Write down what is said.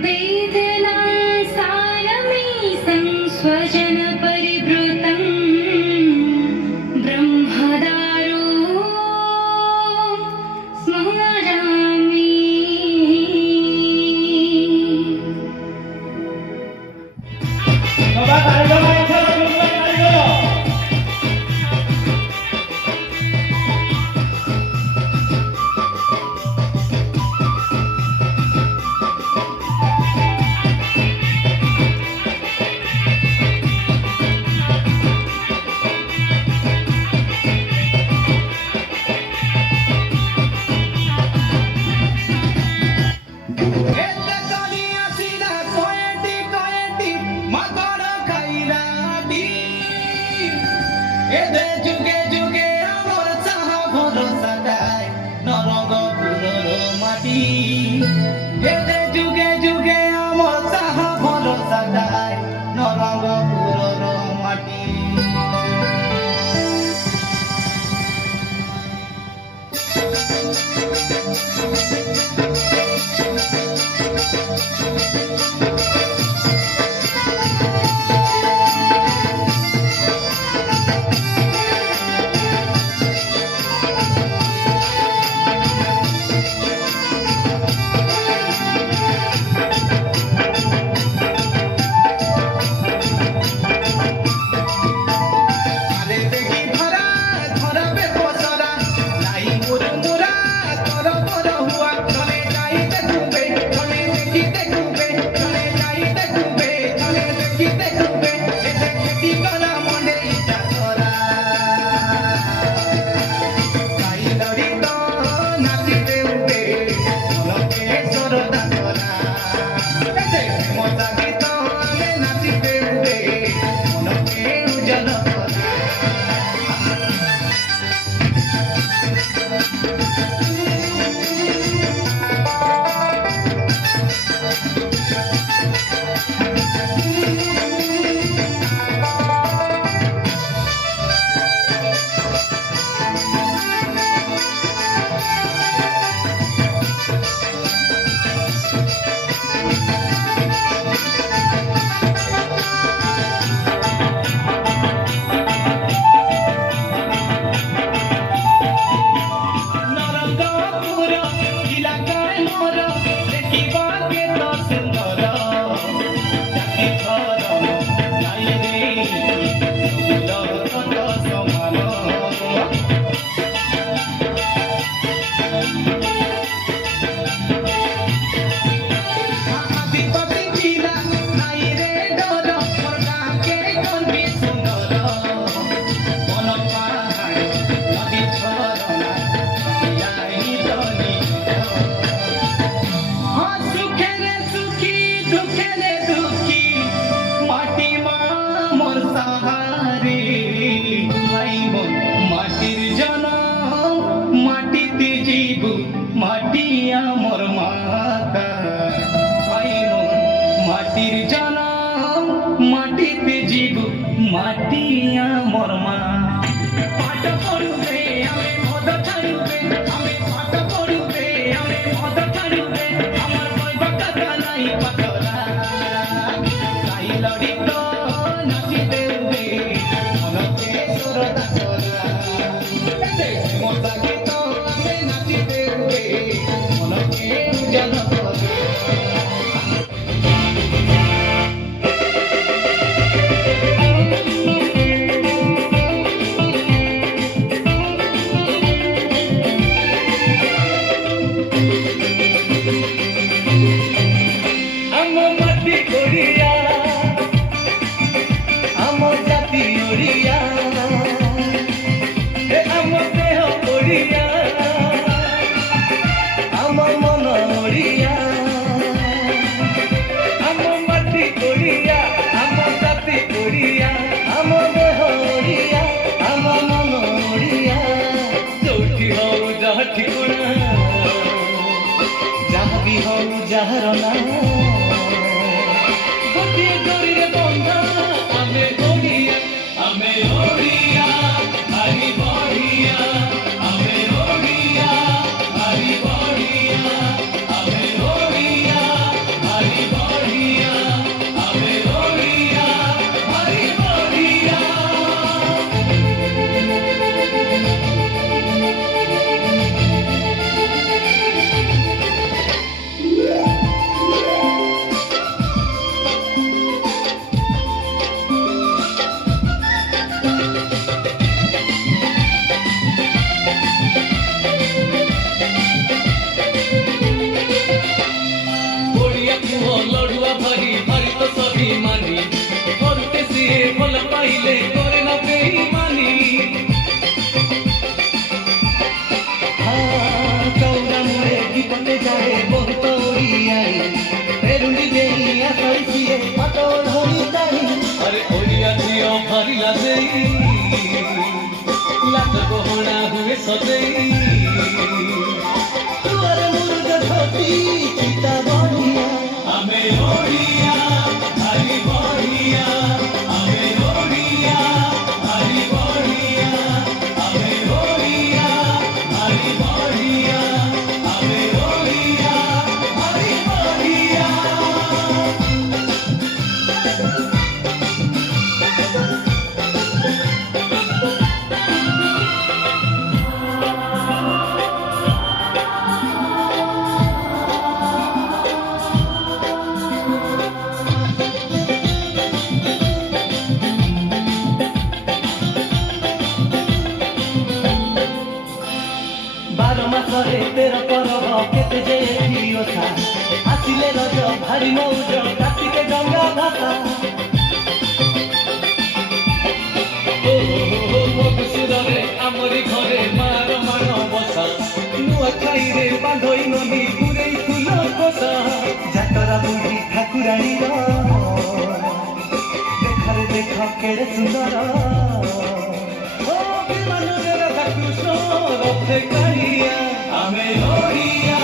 वेदना सारमीसं स्वजनपरिवृतं ब्रह्मदारो स्मरामि। এতে যুগে যুগে আমার চাহা ভরসা দেয় নরগপুরের মাটি। এতে যুগে যুগে আমার চাহা ভরসা দেয় নরগপুরের মাটি। মাটি আমার মাতা, মাটির জনম মাটিতে জীব, মাটি আমার মা। পাঠ পড়বে আমি মদ ছাড়বে, আমি পাঠ পড়বে আমি মদ ছাড়বে, আমার বই বাকা নাই পাতলা তাই লড়িত নাচি দেবে মনকে সরদা করা মজা গীত আমি নাচি দেবে মনকে উজান করে। ଓଡ଼ିଆ ଭାରି ବଢ଼ିଆ ଆମେ ଓଡ଼ିଆ ଭାରି ବଢ଼ିଆ ଆମେ ଓଡ଼ିଆ ଭାରି ବଢ଼ିଆ ଆମେ ଓଡ଼ିଆ ଭାରି ବଢ଼ିଆ। ବାର ମାସରେ ତେର ପରବ କେତେ ଯେ ଏଠି ଓଷା ଆସିଲେ ରଜ ଭାରି ମଉଜ କାର୍ତ୍ତିକେ ଡଙ୍ଗା ଭସା ମଧୁସୁରରେ ଆମରି ଘରେ ମାର ମାନ ବସା ନୂଆ ଖାଇରେ ବାନ୍ଧୋଇ ନଦୀ ପୁରେଇ ଫୁଲ କଷା ଯାତରା ବୁଢ଼ୀ ଠାକୁରାଣୀର ଦେଖରେ ଦେଖ କେଡ଼େ ସୁନ୍ଦର ବିମାନରେ ରାଧାକୃଷ୍ଣ ରଥେ କାଳିଆ ଆମେ ଓଡ଼ିଆ